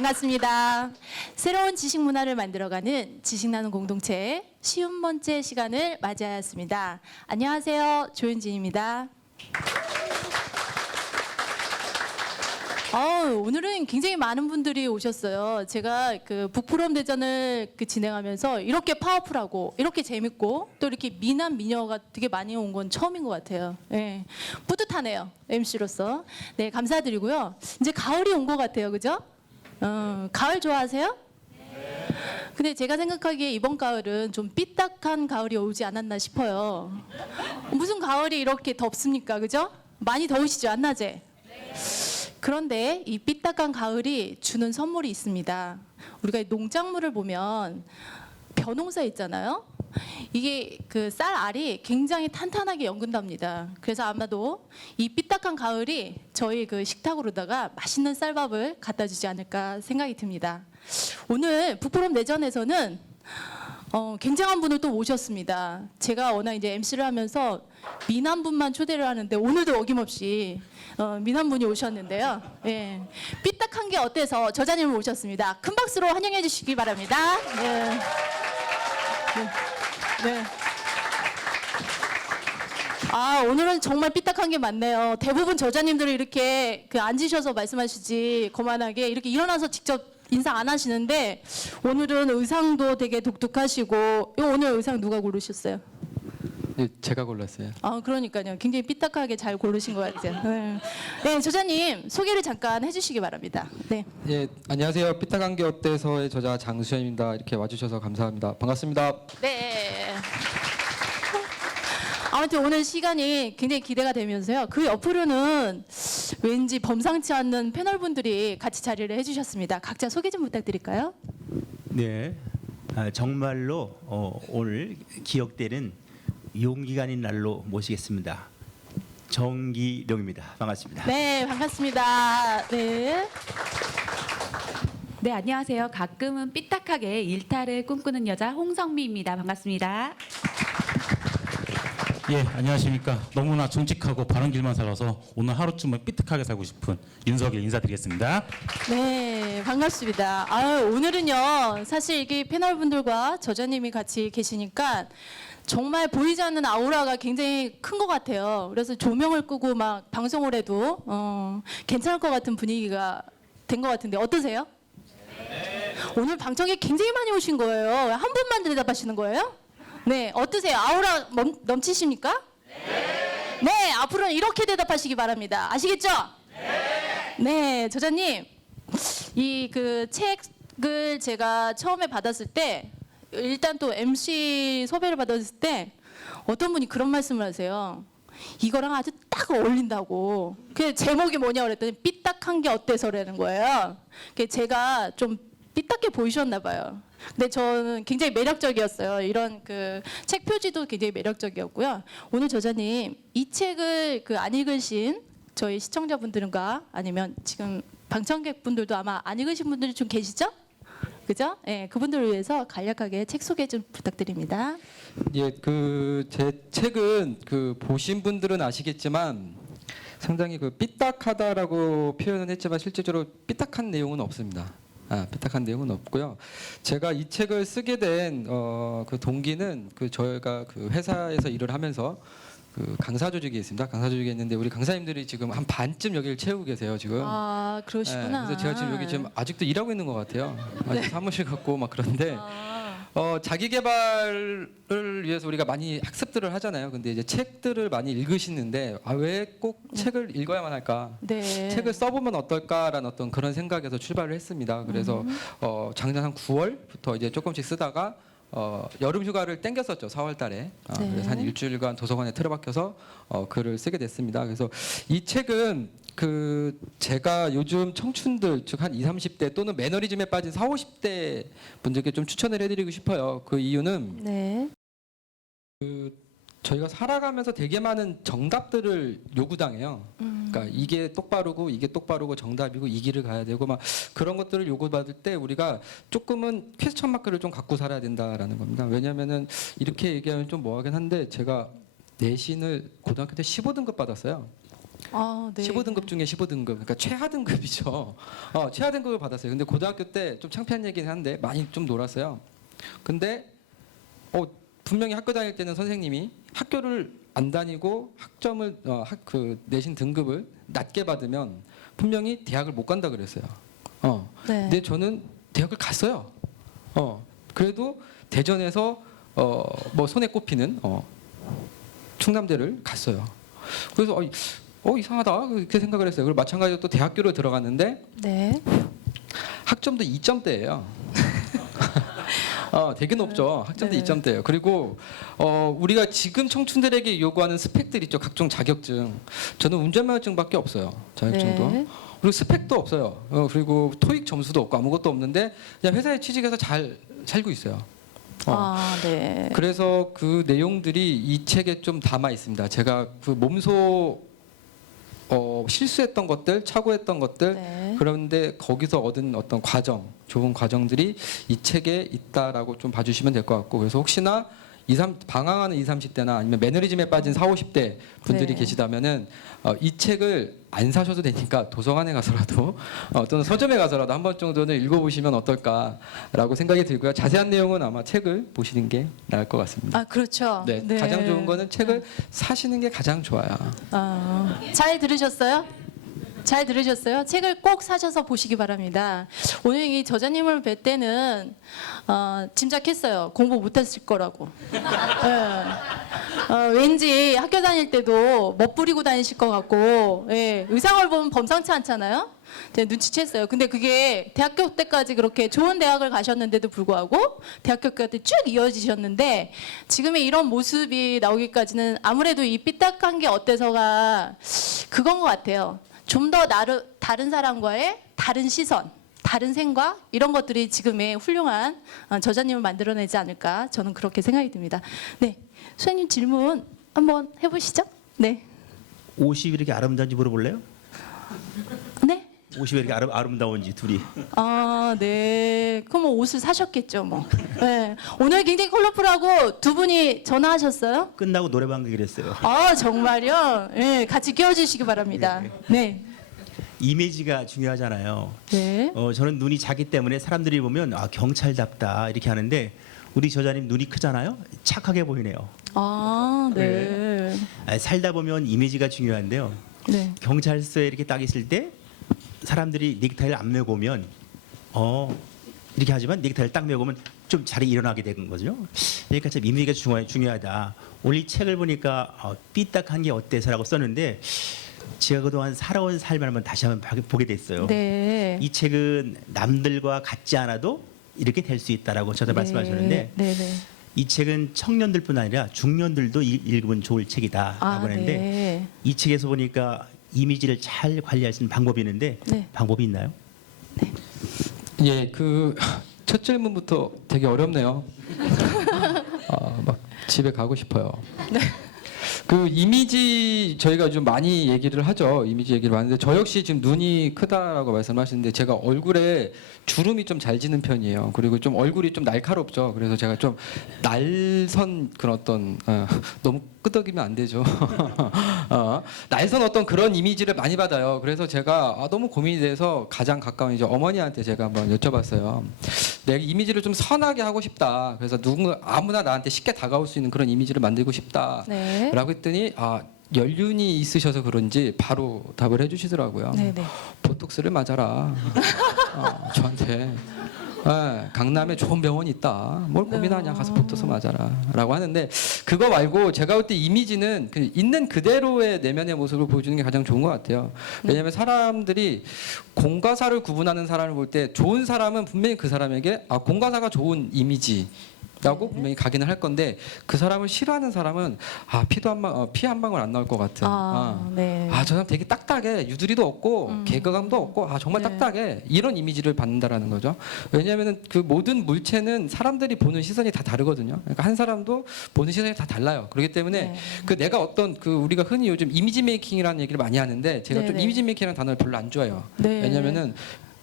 반갑습니다. 새로운 지식 문화를 만들어가는 지식 나눔 공동체 쉬운 번째 시간을 맞이하였습니다. 안녕하세요. 조윤진입니다. 어, 오늘은 굉장히 많은 분들이 오셨어요. 제가 그 북프롬 대전을 그 진행하면서 이렇게 파워풀하고 이렇게 재밌고 또 이렇게 미남 미녀가 되게 많이 온 건 처음인 것 같아요. 예. 뿌듯하네요. MC로서. 네, 감사드리고요. 이제 가을이 온 것 같아요. 그죠? 어, 가을 좋아하세요? 근데 제가 생각하기에 이번 가을은 좀 삐딱한 가을이 오지 않았나 싶어요. 무슨 가을이 이렇게 덥습니까? 그죠? 많이 더우시죠? 안낮에? 그런데 이 삐딱한 가을이 주는 선물이 있습니다. 우리가 이 농작물을 보면 벼농사 있잖아요. 이게 그 쌀 알이 굉장히 탄탄하게 연근답니다. 그래서 아마도 이 삐딱한 가을이 저희 그 식탁으로다가 맛있는 쌀밥을 갖다 주지 않을까 생각이 듭니다. 오늘 북프롬 내전에서는 어, 굉장한 분을 또 모셨습니다. 제가 워낙 이제 MC를 하면서 미남분만 초대를 하는데 오늘도 어김없이 어, 미남분이 오셨는데요. 예. 삐딱한 게 어때서 저자님을 모셨습니다. 큰 박수로 환영해 주시기 바랍니다. 네. 네. 네. 아 오늘은 정말 삐딱한 게 많네요. 대부분 저자님들이 이렇게 그 앉으셔서 말씀하시지 거만하게 이렇게 일어나서 직접 인사 안 하시는데 오늘은 의상도 되게 독특하시고 이 오늘 의상 누가 고르셨어요? 예, 제가 골랐어요. 아 그러니까요. 굉장히 삐딱하게 잘 고르신 것 같아요. 네, 네 저자님 소개를 잠깐 해주시기 바랍니다. 네. 예, 안녕하세요. 삐딱한 게 어때서의 저자 장수현입니다. 이렇게 와주셔서 감사합니다. 반갑습니다. 네. 아무튼 오늘 시간이 굉장히 기대가 되면서요. 그 옆으로는 왠지 범상치 않는 패널분들이 같이 자리를 해주셨습니다. 각자 소개 좀 부탁드릴까요? 네, 아, 정말로 어, 오늘 기억되는 용기가 있는 날로 모시겠습니다. 정기룡입니다. 반갑습니다. 네, 반갑습니다. 네. 네, 안녕하세요. 가끔은 삐딱하게 일탈을 꿈꾸는 여자 홍성미입니다. 반갑습니다. 예, 안녕하십니까. 너무나 정직하고 바른 길만 살아서 오늘 하루쯤은 삐딱하게 살고 싶은 윤석일 인사드리겠습니다. 네, 반갑습니다. 아, 오늘은요, 사실 이게 패널분들과 저자님이 같이 계시니까 정말 보이지 않는 아우라가 굉장히 큰 것 같아요. 그래서 조명을 끄고 막 방송을 해도 어, 괜찮을 것 같은 분위기가 된 것 같은데 어떠세요? 오늘 방청객 굉장히 많이 오신 거예요. 한 분만 대답하시는 거예요? 네, 어떠세요? 아우라 넘, 넘치십니까? 네, 앞으로는 이렇게 대답하시기 바랍니다. 아시겠죠? 네, 저자님. 이 그 책을 제가 처음에 받았을 때 일단 또 MC 섭외를 받았을 때 어떤 분이 그런 말씀을 하세요. 이거랑 아주 딱 어울린다고. 그 제목이 뭐냐 그랬더니 삐딱한 게 어때서라는 거예요. 그 제가 좀 삐딱해 보이셨나 봐요. 근데 저는 굉장히 매력적이었어요. 이런 그 책 표지도 굉장히 매력적이었고요. 오늘 저자님 이 책을 그 안 읽으신 저희 시청자분들과 아니면 지금 방청객분들도 아마 안 읽으신 분들이 좀 계시죠? 그죠? 예, 그분들을 위해서 간략하게 책 소개 좀 부탁드립니다. 예, 그 제 책은 그 보신 분들은 아시겠지만 상당히 그 삐딱하다라고 표현은 했지만 실제적으로 삐딱한 내용은 없습니다. 아, 삐딱한 내용은 없고요. 제가 이 책을 쓰게 된 어, 그 동기는 그 저희가 그 회사에서 일을 하면서 그 강사 조직이 있습니다. 강사 조직이 있는데 우리 강사님들이 지금 한 반쯤 여기를 채우고 계세요. 지금. 아, 그러시구나. 네, 그래서 제가 지금 여기 지금 아직도 일하고 있는 것 같아요. 아직 사무실 갖고 막 그런데 아, 어, 자기 개발을 위해서 우리가 많이 학습들을 하잖아요. 근데 이제 책들을 많이 읽으시는데 아, 왜 꼭 책을 읽어야만 할까? 네. 책을 써보면 어떨까라는 어떤 그런 생각에서 출발을 했습니다. 그래서 음. 어, 작년 한 9월부터 이제 조금씩 쓰다가 어, 여름 휴가를 땡겼었죠. 4월 달에. 어, 네. 그래서 한 일주일간 도서관에 틀어박혀서 어, 글을 쓰게 됐습니다. 그래서 이 책은 그 제가 요즘 청춘들 즉 한 20, 30대 또는 매너리즘에 빠진 40, 50대 분들께 좀 추천을 해드리고 싶어요. 그 이유는 네. 저희가 살아가면서 되게 많은 정답들을 요구당해요. 음. 그러니까 이게 똑바르고 이게 똑바르고 정답이고 이 길을 가야 되고 막 그런 것들을 요구받을 때 우리가 조금은 퀘스천 마크를 좀 갖고 살아야 된다라는 겁니다. 왜냐면은 이렇게 얘기하면 좀 뭐하긴 한데 제가 내신을 고등학교 때 15등급 받았어요. 아, 네. 15등급 중에 15등급, 그러니까 최하 등급이죠. 어, 최하 등급을 받았어요. 근데 고등학교 때 좀 창피한 얘기는 한데 많이 좀 놀았어요. 근데 어, 분명히 학교 다닐 때는 선생님이 학교를 안 다니고 학점을 어, 학, 그 내신 등급을 낮게 받으면 분명히 대학을 못 간다 그랬어요. 어, 네. 근데 저는 대학을 갔어요. 어, 그래도 대전에서 어, 뭐 손에 꼽히는 어, 충남대를 갔어요. 그래서 어, 이- 어 이상하다 이렇게 생각을 했어요. 그리고 마찬가지로 또 대학교를 들어갔는데 네. 학점도 2점대예요. 어, 되게 높죠. 학점도 네. 2점대예요. 그리고 어, 우리가 지금 청춘들에게 요구하는 스펙들 있죠. 각종 자격증. 저는 운전면허증밖에 없어요. 자격증도. 네. 그리고 스펙도 없어요. 어, 그리고 토익 점수도 없고 아무것도 없는데 그냥 회사에 취직해서 잘 살고 있어요. 어. 아, 네. 그래서 그 내용들이 이 책에 좀 담아 있습니다. 제가 그 몸소 어, 실수했던 것들, 착오했던 것들, 네. 그런데 거기서 얻은 어떤 과정, 좋은 과정들이 이 책에 있다라고 좀 봐주시면 될 것 같고 그래서 혹시나 2, 3, 방황하는 20, 30대나 아니면 매너리즘에 빠진 40, 50대 분들이 네. 계시다면은 어, 이 책을 안 사셔도 되니까 도서관에 가서라도 어, 또는 서점에 가서라도 한 번 정도는 읽어보시면 어떨까라고 생각이 들고요. 자세한 내용은 아마 책을 보시는 게 나을 것 같습니다. 아, 그렇죠. 네, 가장 좋은 거는 책을 사시는 게 가장 좋아요. 아, 잘 들으셨어요? 잘 들으셨어요? 책을 꼭 사셔서 보시기 바랍니다. 오늘 이 저자님을 뵐 때는 어, 짐작했어요. 공부 못했을 거라고. 예. 어, 왠지 학교 다닐 때도 멋부리고 다니실 것 같고 예, 의상을 보면 범상치 않잖아요. 제가 눈치챘어요. 근데 그게 대학교 때까지 그렇게 좋은 대학을 가셨는데도 불구하고 대학교까지 쭉 이어지셨는데 지금의 이런 모습이 나오기까지는 아무래도 이 삐딱한 게 어때서가 그건 것 같아요. 좀더 다른 사람과의 다른 시선, 다른 생각 이런 것들이 지금의 훌륭한 어, 저자님을 만들어내지 않을까 저는 그렇게 생각이 듭니다. 네, 수행님 질문 한번 해보시죠. 네, 옷이 왜 이렇게 아름다운지 물어볼래요? 네. 옷이 왜 이렇게 아름, 아름다운지 둘이. 아, 네. 그럼 뭐 옷을 사셨겠죠, 뭐. 네. 오늘 굉장히 컬러풀하고 두 분이 전화하셨어요? 끝나고 노래방 가기로 했어요. 아, 정말요? 네, 같이 끼워주시기 바랍니다. 네. 이미지가 중요하잖아요. 네. 어, 저는 눈이 작기 때문에 사람들이 보면 아, 경찰답다 이렇게 하는데 우리 저자님 눈이 크잖아요. 착하게 보이네요. 아, 네. 아, 살다 보면 이미지가 중요한데요. 네. 경찰서에 이렇게 딱 있을 때 사람들이 넥타이를 안 메고 오면 어 이렇게 하지만 넥타이를 딱 메고 오면 좀 자리 일어나게 되는 거죠. 그러니까 참 이미지가 중요, 중요하다. 오늘 이 책을 보니까 어, 삐딱한 게 어때서라고 썼는데 제가 그동안 살아온 삶을 한번 다시 한번 봐- 보게 됐어요. 네. 이 책은 남들과 같지 않아도 이렇게 될 수 있다라고 저도 말씀하셨는데 네, 네. 이 책은 청년들뿐 아니라 중년들도 읽- 읽으면 좋을 책이다라고 아, 하는데 네. 이 책에서 보니까 이미지를 잘 관리할 수 있는 방법이 있는데 네. 방법이 있나요? 예, 그 첫 질문부터 되게 어렵네요. 아, 막 집에 가고 싶어요. 그 이미지 저희가 좀 많이 얘기를 하죠. 이미지 얘기를 하는데 저 역시 지금 눈이 크다라고 말씀하시는데 제가 얼굴에 주름이 좀 잘 지는 편이에요. 그리고 좀 얼굴이 좀 날카롭죠. 그래서 제가 좀 날선 그런 어떤 어, 너무 끄덕이면 안 되죠. 어, 날선 어떤 그런 이미지를 많이 받아요. 그래서 제가 아, 너무 고민이 돼서 가장 가까운 이제 어머니한테 제가 한번 여쭤봤어요. 내 이미지를 좀 선하게 하고 싶다. 그래서 누군가 아무나 나한테 쉽게 다가올 수 있는 그런 이미지를 만들고 싶다. 네. 라고 했더니 아 연륜이 있으셔서 그런지 바로 답을 해주시더라고요. 네, 네. 보톡스를 맞아라. 어, 저한테 예, 강남에 좋은 병원이 있다. 뭘 고민하냐 가서 보톡스 맞아라.라고 하는데 그거 말고 제가 볼 때 이미지는 그 있는 그대로의 내면의 모습을 보여주는 게 가장 좋은 것 같아요. 왜냐하면 사람들이 공과사를 구분하는 사람을 볼 때 좋은 사람은 분명히 그 사람에게 아 공과사가 좋은 이미지. 라고 분명히 각인을 할 건데 그 사람을 싫어하는 사람은 아 피도 한방 어, 피한 방울 안 나올 것 같은 아, 아. 네. 아, 저 사람 되게 딱딱해. 유두리도 없고 음. 개그감도 없고 아, 정말 네. 딱딱해. 이런 이미지를 받는다라는 거죠. 왜냐하면 그 모든 물체는 사람들이 보는 시선이 다 다르거든요. 그러니까 한 사람도 보는 시선이 다 달라요. 그렇기 때문에 네. 그 내가 어떤 그 우리가 흔히 요즘 이미지 메이킹이라는 얘기를 많이 하는데 제가 네, 좀 네. 이미지 메이킹이라는 단어를 별로 안 좋아해요. 네. 왜냐면은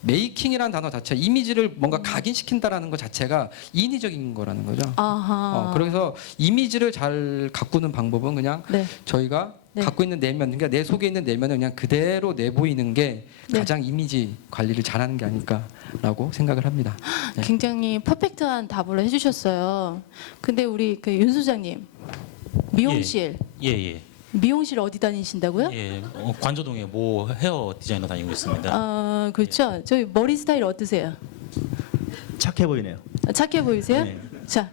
메이킹이라는 단어 자체 이미지를 뭔가 각인시킨다라는 것 자체가 인위적인 거라는 거죠. 아하. 어, 그래서 이미지를 잘 가꾸는 방법은 그냥 네. 저희가 네. 갖고 있는 내면, 그러니까 내 속에 있는 내면을 그냥 그대로 내보이는 게 네. 가장 이미지 관리를 잘하는 게 아닐까라고 생각을 합니다. 네. 굉장히 퍼펙트한 답을 해주셨어요. 근데 우리 그 윤 소장님 미용실 예, 예. 미용실 어디 다니신다고요? 예. 어, 관저동에 모 헤어 디자이너 다니고 있습니다. 아 그렇죠. 저희 머리 스타일 어떠세요? 착해 보이네요. 아, 착해 보이세요? 네. 자,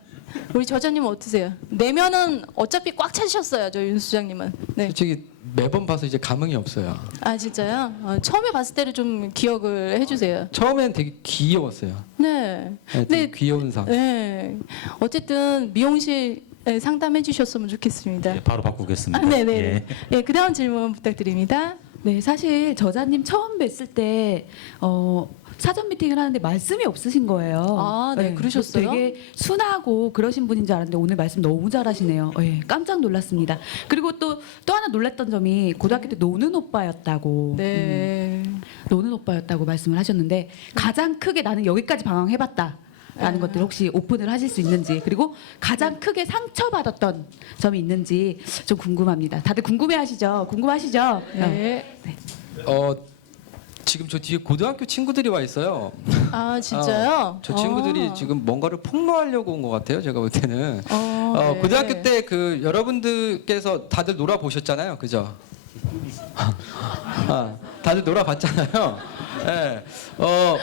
우리 저자님 어떠세요? 내면은 어차피 꽉 차셨어요, 저 윤 수장님은. 네. 솔직히 매번 봐서 이제 감흥이 없어요. 아 진짜요? 어, 처음에 봤을 때를 좀 기억을 해주세요. 처음엔 되게 귀여웠어요. 네. 네, 되게 네. 귀여운 상. 네. 어쨌든 미용실 상담해 주셨으면 좋겠습니다. 예, 바로 바꾸겠습니다. 아, 네네. 예. 네, 그 다음 질문 부탁드립니다. 네, 사실 저자님 처음 뵀을 때 어, 사전 미팅을 하는데 말씀이 없으신 거예요. 아, 네, 그러셨어요? 되게 순하고 그러신 분인 줄 알았는데 오늘 말씀 너무 잘하시네요. 예, 깜짝 놀랐습니다. 그리고 또 또 하나 놀랐던 점이 고등학교 때 노는 오빠였다고. 네. 음, 노는 오빠였다고 말씀을 하셨는데 가장 크게 나는 여기까지 방황해봤다. 라는 것들 혹시 오픈을 하실 수 있는지 그리고 가장 크게 상처받았던 점이 있는지 좀 궁금합니다. 다들 궁금해하시죠? 궁금하시죠? 네. 어 지금 저 뒤에 고등학교 친구들이 와 있어요. 아 진짜요? 저 친구들이 아. 지금 뭔가를 폭로하려고 온 것 같아요. 제가 볼 때는. 어, 어, 네. 고등학교 때 그 여러분들께서 다들 놀아 보셨잖아요, 그죠? 아, 다들 놀아 봤잖아요. 예. 어,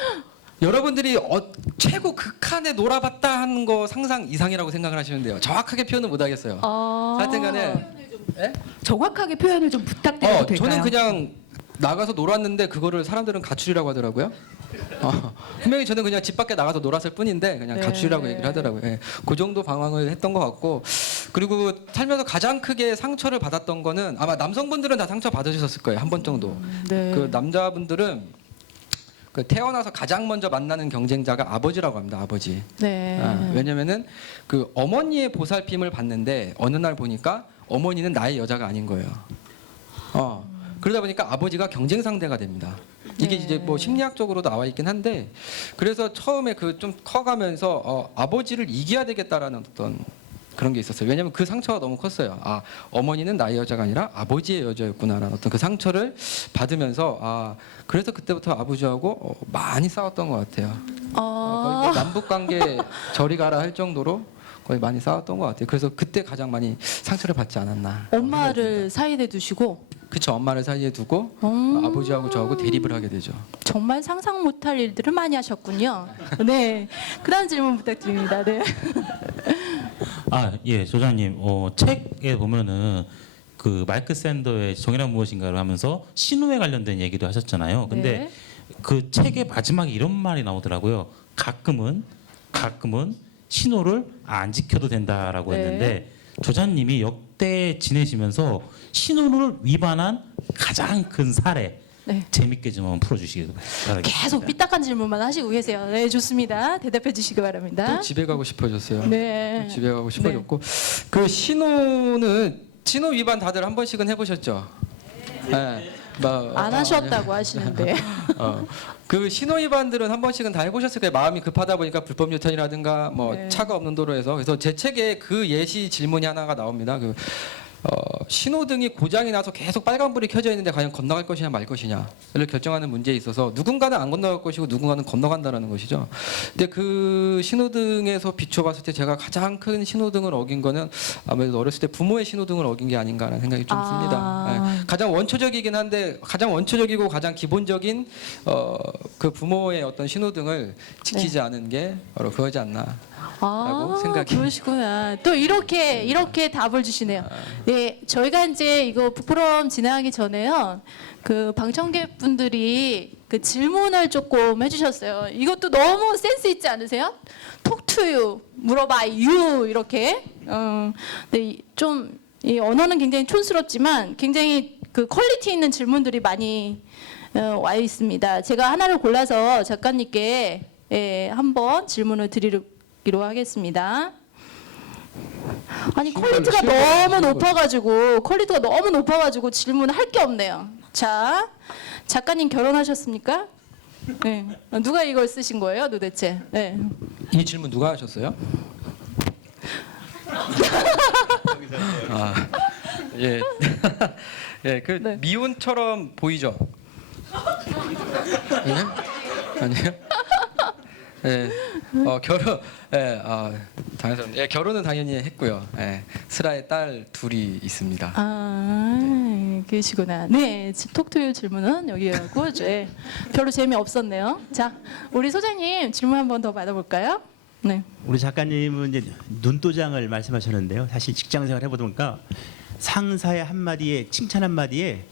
여러분들이 어, 최고 극한의 놀아봤다 하는 거 상상 이상이라고 생각을 하시면 돼요. 정확하게 표현을 못 하겠어요. 아. 하여튼간에 예? 정확하게 표현을 좀 부탁드려도 어, 될까요? 저는 그냥 나가서 놀았는데 그거를 사람들은 가출이라고 하더라고요. 어, 분명히 저는 그냥 집 밖에 나가서 놀았을 뿐인데 그냥 네. 가출이라고 얘기를 하더라고요. 예, 그 정도 방황을 했던 것 같고 그리고 살면서 가장 크게 상처를 받았던 거는 아마 남성분들은 다 상처 받으셨을 거예요 한 번 정도. 네. 그 남자분들은 그 태어나서 가장 먼저 만나는 경쟁자가 아버지라고 합니다. 아버지. 네. 아, 왜냐면은 그 어머니의 보살핌을 받는데 어느 날 보니까 어머니는 나의 여자가 아닌 거예요. 어. 그러다 보니까 아버지가 경쟁 상대가 됩니다. 이게 네. 이제 뭐 심리학적으로 나와 있긴 한데 그래서 처음에 그 좀 커가면서 어, 아버지를 이겨야 되겠다라는 어떤 그런 게 있었어요. 왜냐하면 그 상처가 너무 컸어요. 아 어머니는 나의 여자가 아니라 아버지의 여자였구나라는 어떤 그 상처를 받으면서 아 그래서 그때부터 아버지하고 어, 많이 싸웠던 것 같아요. 어, 거의 아. 뭐 남북 관계 저리 가라 할 정도로 거의 많이 싸웠던 것 같아요. 그래서 그때 가장 많이 상처를 받지 않았나. 엄마를 사이에 두시고 그쵸 엄마를 사이에 두고 음. 아버지하고 저하고 대립을 하게 되죠. 정말 상상 못할 일들을 많이 하셨군요. 네. 그다음 질문 부탁드립니다. 네. 아, 예, 조장님. 어, 책에 보면은 그 마이크 샌더의 정의란 무엇인가를 하면서 신우에 관련된 얘기도 하셨잖아요. 근데 네. 그 책의 마지막에 이런 말이 나오더라고요. 가끔은 가끔은 신호를 안 지켜도 된다라고 네. 했는데 조자님이 역대 지내시면서 신호를 위반한 가장 큰 사례 네. 재밌게 좀 한번 풀어주시기 바라겠습니다. 계속 삐딱한 질문만 하시고 계세요. 네, 좋습니다. 대답해 주시기 바랍니다. 또 집에 가고 싶어졌어요. 네. 또 집에 가고 싶어졌고 그 신호는 신호 위반 다들 한 번씩은 해보셨죠? 네. 뭐, 안 어, 하셨다고 하시는데. 어, 그 신호 위반들은 한 번씩은 다 해보셨을 거예요. 마음이 급하다 보니까 불법 유턴이라든가 뭐 네. 차가 없는 도로에서 그래서 제 책에 그 예시 질문이 하나가 나옵니다. 그 어, 신호등이 고장이 나서 계속 빨간불이 켜져 있는데 과연 건너갈 것이냐 말 것이냐를 결정하는 문제에 있어서 누군가는 안 건너갈 것이고 누군가는 건너간다라는 것이죠. 근데 그 신호등에서 비춰봤을 때 제가 가장 큰 신호등을 어긴 거는 아무래도 어렸을 때 부모의 신호등을 어긴 게 아닌가라는 생각이 좀 아. 듭니다. 예. 가장 원초적이긴 한데 가장 원초적이고 가장 기본적인 어, 그 부모의 어떤 신호등을 지키지 않은 게 바로 그거지 않나. 라고 생각이- 그러시구나. 또 이렇게 이렇게 답을 주시네요. 네, 저희가 이제 이거 북프롬 진행하기 전에요. 그 방청객 분들이 그 질문을 조금 해주셨어요. 이것도 너무 센스 있지 않으세요? 톡투유 물어봐 유 이렇게. 어, 근데 좀이 언어는 굉장히 촌스럽지만 굉장히 그 퀄리티 있는 질문들이 많이 어, 와 있습니다. 제가 하나를 골라서 작가님께 예, 한번 질문을 드리 기로 하겠습니다. 아니 퀄리티가 너무. 높아가지고 퀄리티가 너무 높아가지고 질문할 게 없네요. 자, 작가님 결혼하셨습니까? 네. 누가 이걸 쓰신 거예요, 도대체? 네. 이 질문 누가 하셨어요? 아, 예. 예, 그 네. 미혼처럼 보이죠? 아니요? 아니요? 예. 어, 결혼 예, 아, 당연히 예, 결혼은 당연히 했고요. 예. 슬아의 딸 둘이 있습니다. 아, 그러시구나. 네, 지- 톡투유 질문은 여기하고 이제 별로 재미 없었네요. 자, 우리 소장님 질문 한 번 더 받아볼까요? 네. 우리 작가님은 이제 눈도장을 말씀하셨는데요. 사실 직장생활 해보니까 상사의 한 마디에 칭찬 한 마디에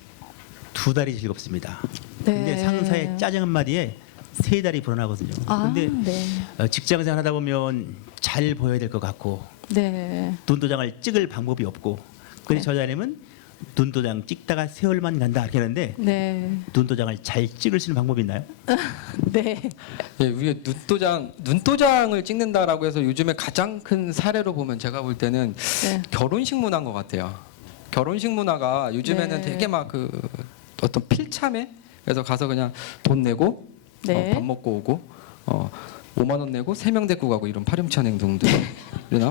두 달이 즐겁습니다. 근데 네. 상사의 짜증 한 마디에 세 달이 불어나거든요. 아, 근데 네. 어, 직장생활 하다 보면 잘 보여야 될 것 같고 네. 눈도장을 찍을 방법이 없고 근데 네. 저자님은 눈도장 찍다가 세월만 간다 이렇게 하는데 네. 눈도장을 잘 찍을 수 있는 방법이 있나요? 네. 예, 우리가 눈도장 눈도장을 찍는다라고 해서 요즘에 가장 큰 사례로 보면 제가 볼 때는 네. 결혼식 문화인 것 같아요. 결혼식 문화가 요즘에는 네. 되게 막 그 어떤 필참에 그래서 가서 그냥 돈 내고 네. 어, 밥 먹고 오고 어 5만 원 내고 세 명 데리고 가고 이런 파렴치한 행동들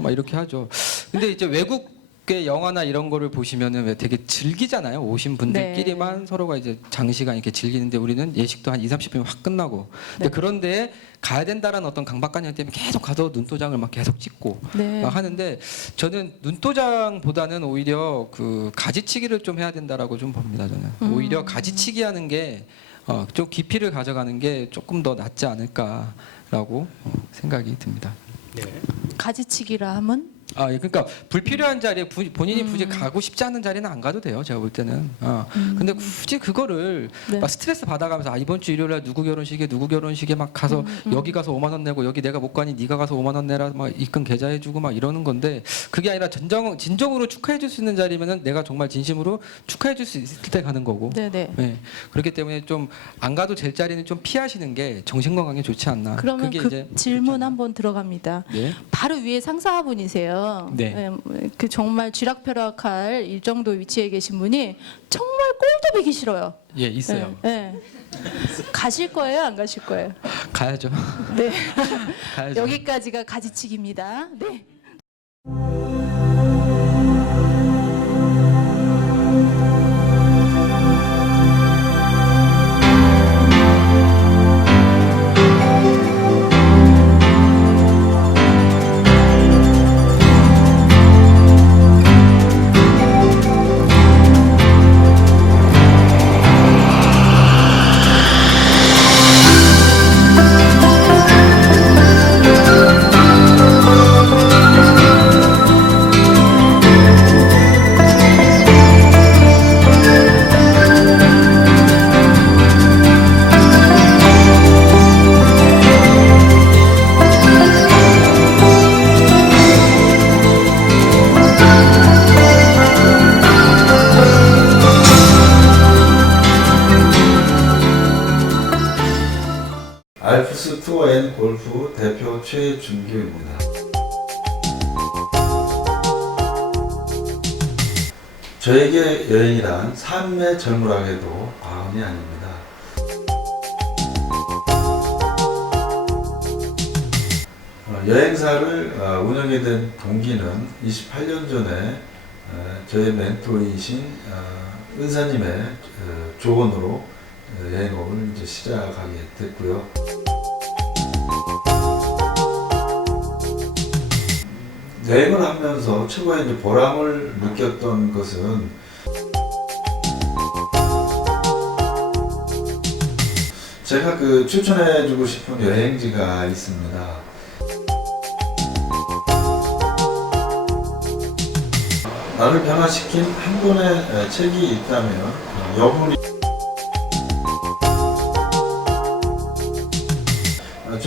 막 이렇게 하죠. 근데 이제 외국 의 영화나 이런 거를 보시면은 왜 되게 즐기잖아요. 오신 분들끼리만 서로가 이제 장시간 이렇게 즐기는데 우리는 예식도 한 2, 30분 확 끝나고. 근데 네. 그런데 가야 된다라는 어떤 강박관념 때문에 계속 가서 눈도장을 막 계속 찍고 네. 막 하는데 저는 눈도장보다는 오히려 그 가지치기를 좀 해야 된다라고 좀 봅니다. 저는 음. 오히려 가지치기 하는 게 어, 좀 깊이를 가져가는 게 조금 더 낫지 않을까라고 어, 생각이 듭니다. 가지치기라 함은 아, 예, 그러니까 불필요한 자리에 부- 본인이 굳이 음. 가고 싶지 않은 자리는 안 가도 돼요. 제가 볼 때는. 어. 근데 굳이 그거를 네. 막 스트레스 받아가면서 아, 이번 주 일요일 날 누구 결혼식에 누구 결혼식에 막 가서 음, 여기 가서 5만 원 내고 여기 내가 못 가니 네가 가서 5만 원 내라 막 입금 계좌해 주고 막 이러는 건데 그게 아니라 진정 진정으로 축하해 줄 수 있는 자리면은 내가 정말 진심으로 축하해 줄 수 있을 때 가는 거고. 네네. 네. 그렇기 때문에 좀 안 가도 될 자리는 좀 피하시는 게 정신 건강에 좋지 않나. 그러면 그 이제 질문 한번 들어갑니다. 예. 바로 위에 상사분이세요. 네. 그 정말 쥐락펴락할 이 정도 위치에 계신 분이 정말 꼴도 보기 싫어요. 예, 있어요. 네. 네. 가실 거예요, 안 가실 거예요? 가야죠. 네. 가야죠. 여기까지가 가지치기입니다. 네. 투어 앤 골프 대표 최준규입니다. 저에게 여행이란 삶의 젊으라해도 과언이 아닙니다. 어, 여행사를 어, 운영하게 된 동기는 28년 전에 어, 저의 멘토이신 어, 은사님의 어, 조언으로 어, 여행업을 이제 시작하게 됐고요. 여행을 하면서 최고의 이제 보람을 느꼈던 것은 제가 그 추천해주고 싶은 여행지가 있습니다. 나를 변화시킨 한 권의 에, 책이 있다면 어, 여분이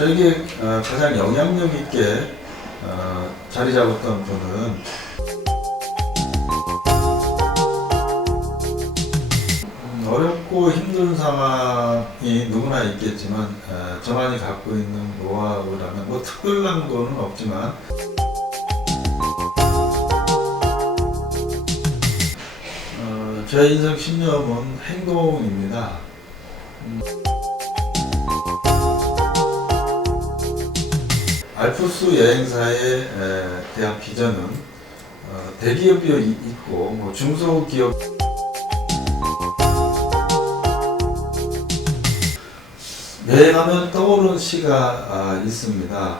저에게 어, 가장 영향력 있게 어, 자리 잡았던 분은 음, 어렵고 힘든 상황이 누구나 있겠지만 어, 저만이 갖고 있는 노하우라면 뭐 특별한 거는 없지만 어, 제 인생 신념은 행동입니다. 알프스 여행사에 에, 대한 비전은 어, 대기업이 이- 있고 뭐 중소기업 여행하면 떠오르는 시가 아, 있습니다.